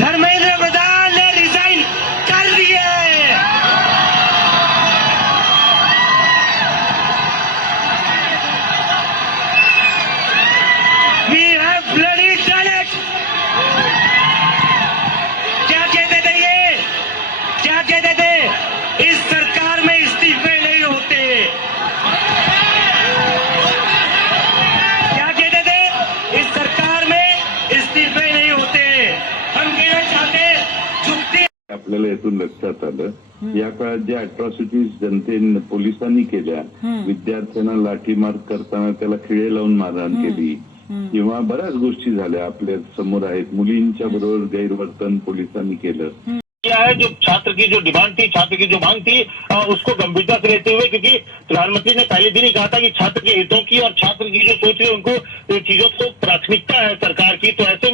धर्मेंद्र प्रधान ने रिजाइन कर दिए। We have bloody done it. क्या कहते थे ये? क्या कहते थे? इस सरकार में इस्तीफे नहीं होते। क्या कहते थे? इस सरकार में इस्तीफे नहीं होते। हम कहना चाहते चुप्पी। आपल्याला यातून लक्षात आलं या काळात ज्या अट्रॉसिटीज जनतेने पोलिसांनी केल्या, विद्यार्थ्यांना लाठीमार करताना त्याला खिळे लावून मारहाण केली किंवा बऱ्याच गोष्टी झाल्या आपल्या समोर आहेत, मुलींच्या बरोबर गैरवर्तन पोलिसांनी केलं किया है। जो छात्र की जो डिमांड थी, छात्र की जो मांग थी, उसको गंभीरता से लेते हुए, क्योंकि प्रधानमंत्री ने पहले दिन ही कहा था कि छात्र के हितों की और छात्र की जो सोच है उनको चीजों को प्राथमिकता है सरकार की, तो ऐसे